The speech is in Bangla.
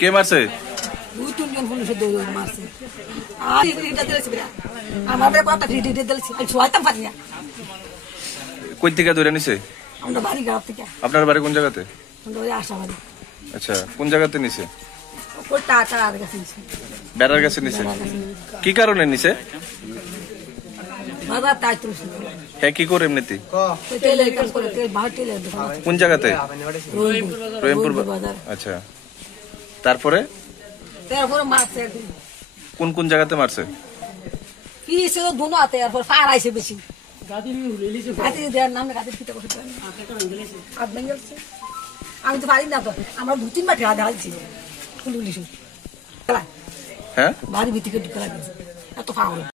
কে মারছে? দুই-তিনজন পুলিশের দৌড় মারছে। আর এটা দিয়েছে বিরা। আমাদের কথা ঠিক দিয়েছে। আমি ছয়তাম পারি না। কই থেকে ধরে নিছে? আমরা বাড়ি গ্রাম থেকে। আপনার বাড়ি কোন জায়গাতে? আমরা ওই আশাবাদী। আচ্ছা, কোন জায়গাতে নিছে? ওই টাকা আর কাছে নিছে। বেড়ার কাছে নিছে। কি কারণে নিছে? বাজার তাই তো। হ্যাঁ, কি করে এমনিতে? তেলের কাজ করে, তেল তেলের দোকান। কোন জায়গাতে? রহিমপুর বাজার। আচ্ছা, তারপরে মারছে। কোন কোন জায়গাতে মারছে? কি ছিল দুনাতে, এরপর ফার আইছে বেশি। আমি তো পারি না তো, আমার 2-3 বার ঢালছি পুলিশ। হ্যাঁ, বাড়ির ভিতরে ঢুকে লাগছে এত ফাউল।